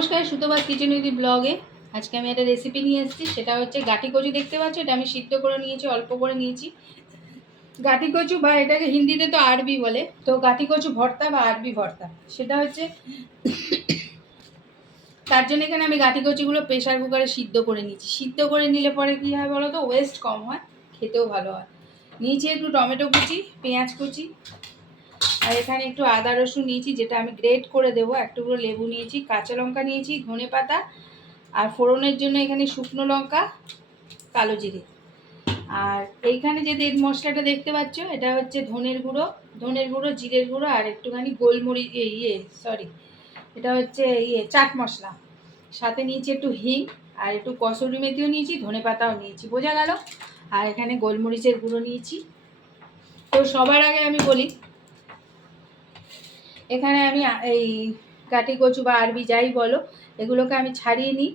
নমস্কার সুতোবাস kitchen with ব্লগে। আজকে আমি একটা রেসিপি নিয়ে এসেছি, সেটা হচ্ছে গাটি কচু দেখতে পাচ্ছ? এটা আমি সিদ্ধ করে নিয়েছি, অল্প করে নিয়েছি। গাটি কচু বা এটাকে হিন্দিতে তো আরবি বলে, তো গাটি কচু ভর্তা বা আরবি ভর্তা। সেটা হচ্ছে, তার জন্য এখানে আমি গাটি কচুগুলো প্রেশার কুকারে সিদ্ধ করে নিয়েছি। সিদ্ধ করে নিলে পরে কী হয় বলো তো? ওয়েস্ট কম হয়, খেতেও ভালো হয়। নিয়েছি একটু টমেটো কুচি, পেঁয়াজ কুচি আর এখানে একটু আদা রসুন নিয়েছি, যেটা আমি গ্রেট করে দেবো। একটু করে লেবু নিয়েছি, কাঁচা লঙ্কা নিয়েছি, ধনে পাতা, আর ফোড়নের জন্য এখানে শুকনো লঙ্কা, কালো জিরে। আর এইখানে যে দেড় মশলাটা দেখতে পাচ্ছ, এটা হচ্ছে ধনের গুঁড়ো ধনের গুঁড়ো, জিরের গুঁড়ো, আর একটুখানি গোলমরিচ ইয়ে সরি এটা হচ্ছে ইয়ে চাট মশলা। সাথে নিয়েছি একটু হিং, আর একটু কসুরি মেথিও নিয়েছি, ধনে পাতাও নিয়েছি, বোঝা গেল? আর এখানে গোলমরিচের গুঁড়ো নিয়েছি। তো সবার আগে আমি বলি এখানে আমি এই কাটি কচু বা আরবি যাই বলো, এগুলোকে আমি ছাড়িয়ে নিই।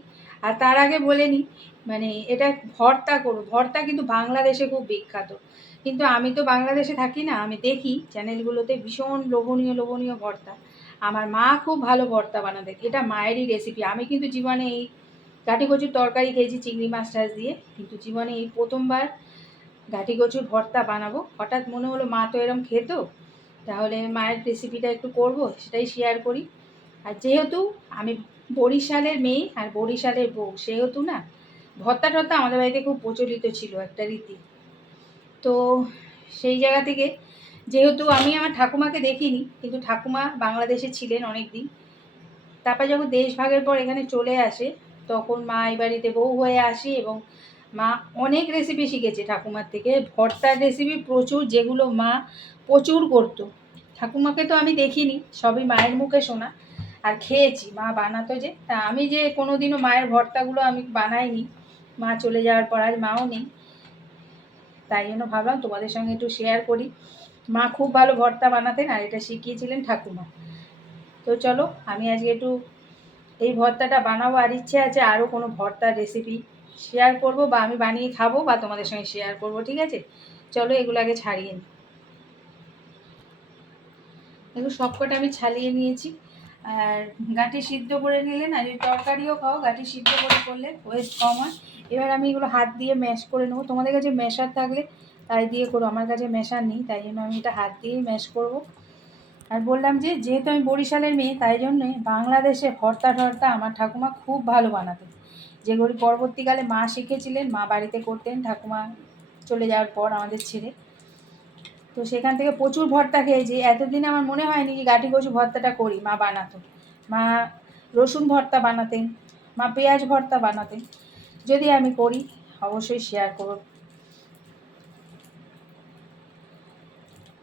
আর তার আগে বলে নিই মানে এটা ভর্তা করো ভর্তা কিন্তু বাংলাদেশে খুব বিখ্যাত। কিন্তু আমি তো বাংলাদেশে থাকি না, আমি দেখি চ্যানেলগুলোতে ভীষণ লোভনীয় লোভনীয় ভর্তা। আমার মা খুব ভালো ভর্তা বানাতে, এটা মায়েরই রেসিপি আমি কিন্তু জীবনে এই গাঠি কচুর তরকারি খেয়েছি চিংড়ি, মাছ টাছ দিয়ে। কিন্তু জীবনে এই প্রথমবার গাঠি কচুর ভর্তা বানাবো। হঠাৎ মনে হলো মা তো এরম খেত তাহলে মায়ের রেসিপিটা একটু করব, সেটাই শেয়ার করি। আর যেহেতু আমি বরিশালের মেয়ে, আর বরিশালের বউ, সেহেতু না, ভর্তা টর্তা আমাদের বাড়িতে খুব প্রচলিত ছিল একটা রীতি। তো সেই জায়গা থেকে, যেহেতু আমি আমার ঠাকুমাকে দেখিনি, কিন্তু ঠাকুমা বাংলাদেশে ছিলেন অনেক দিন তারপর যখন দেশ ভাগের পর এখানে চলে আসে, তখন মা এই বাড়িতে বউ হয়ে আসে এবং মা অনেক রেসিপি শিখেছে ঠাকুমার থেকে। ভর্তার রেসিপি প্রচুর, যেগুলো মা প্রচুর করতো। ঠাকুমাকে তো আমি দেখিনি, সবই মায়ের মুখে শোনা। আর খেয়েছি, মা বানাতো যে। তা আমি যে কোনো দিনও মায়ের ভর্তাগুলো আমি বানাইনি, মা চলে যাওয়ার পর আজ মাও নেই। তাই জন্য ভাবলাম তোমাদের সঙ্গে একটু শেয়ার করি। মা খুব ভালো ভর্তা বানাতেন আর এটা শিখিয়েছিলেন ঠাকুমা। তো চলো, আমি আজকে একটু এই ভর্তাটা বানাবো। আর ইচ্ছে আছে আরও কোনো ভর্তার রেসিপি শেয়ার করব বা আমি বানিয়ে খাব বা তোমাদের সঙ্গে শেয়ার করব, ঠিক আছে? চলো এগুলো আগে ছাড়িয়ে নিই এগুলো সবকটা আমি ছালিয়ে নিয়েছি। আর গাঁটি সিদ্ধ করে নিলে না, যদি তরকারিও খাও, গাঁটি সিদ্ধ করে করলে ওয়েস্ট কম হয়। এবার আমি এগুলো হাত দিয়ে ম্যাশ করে নেব। তোমাদের কাছে ম্যাশার থাকলে তাই দিয়ে করো, আমার কাছে ম্যাশার নেই, তাই জন্য আমি এটা হাত দিয়েই ম্যাশ করব। আর বললাম যে, যেহেতু আমি বরিশালের মেয়ে, তাই জন্যে বাংলাদেশে ভর্তা টর্তা আমার ঠাকুমা খুব ভালো বানাতেন। যেগুলি পরবর্তীকালে মা শিখেছিলেন, মা বাড়িতে করতেন, ঠাকুমা চলে যাওয়ার পর আমাদের ছেড়ে। তো সেখান থেকে প্রচুর ভর্তা খেয়েছি। এতদিন আমার মনে হয়নি যে গাঠি কচু ভর্তাটা করি, মা বানাতো। মা রসুন ভর্তা বানাতেন, মা পেঁয়াজ ভর্তা বানাতেন। যদি আমি করি, অবশ্যই শেয়ার করব।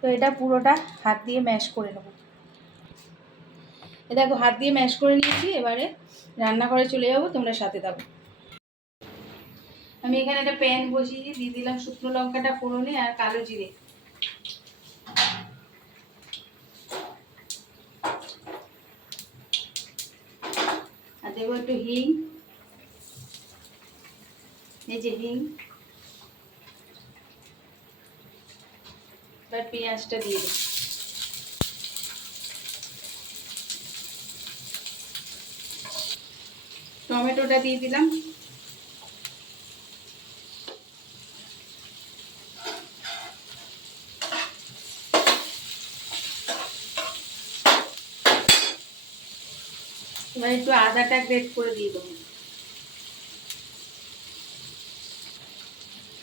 তো এটা পুরোটা হাত দিয়ে ম্যাশ করে নেব। এ দেখো, হাত দিয়ে ম্যাশ করে নিয়েছি, এবারে রান্নাঘরে চলে যাব, তোমরা সাথে থাকো। আমি এখানে একটা প্যান বসিয়েছি দিয়ে দিলাম, শুকনো লঙ্কাটা ফোড়নে আর কালো জিরে। আর দেবো একটু হিং। এই যে হিং। এবার পেঁয়াজটা দিয়ে দিই টমেটোটা দিয়ে দিলাম। এবার একটু আদাটা গ্রেট করে দিয়ে দেবো।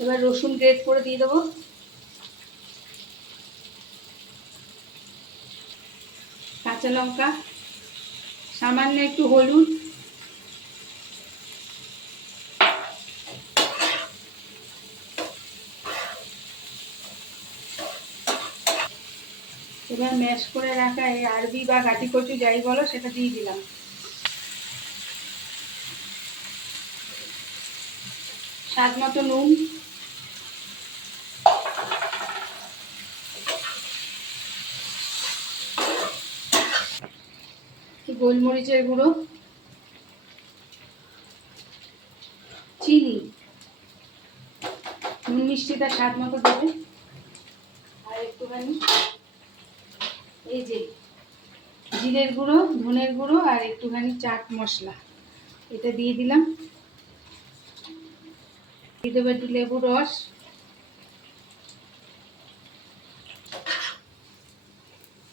এবার রসুন গ্রেট করে দিয়ে দেবো। কাঁচা লঙ্কা, সামান্য একটু হলুদ এবার ম্যাশ করে রাখা এই আরবি বা গাটি কচু যাই বলো, সেটা দিয়ে দিলাম। স্বাদ মতো নুন। গোলমরিচের গুঁড়ো। চিনি। নুন মিষ্টিটা স্বাদ মতো দেবে। আর একটুখানি এই যে জিরের গুঁড়ো, ধনের গুঁড়ো আর একটুখানি চাট মশলা। এটা দিয়ে দিলাম। দিয়ে দেবো একটু লেবুর রস।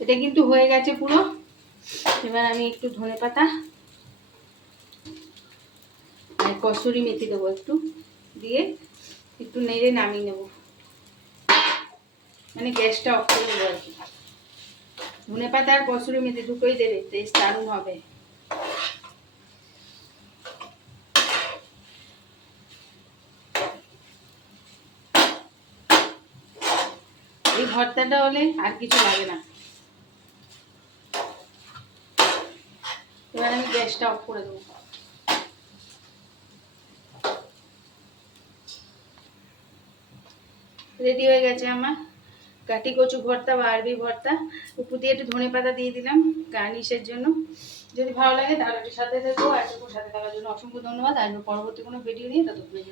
এটা কিন্তু হয়ে গেছে পুরো। এবার আমি একটু ধনে পাতা আর কসুরি মেথি দেবো একটু। দিয়ে একটু নেড়ে নামিয়ে নেব। মানে গ্যাসটা অফ করে দেবো আর কি। ধনে পাতা আর কসুরি মেথি দুটোই দেবে টেস্ট দারুণ হবে। এই ভর্তাটা হলে আর কিছু লাগে না। এবার আমি গ্যাসটা অফ করে দেবো। রেডি হয়ে গেছে আমার। কাটি কচু ভর্তা বা আরবি ভর্তা। পুঁতিয়ে একটু ধনে পাতা দিয়ে দিলাম গার্নিশের জন্য। যদি ভালো লাগে তাহলে একটু সাথে থাকব আর সাথে থাকার জন্য অসংখ্য ধন্যবাদ। আর পরবর্তী কোনো ভিডিও নিয়ে ততক্ষণের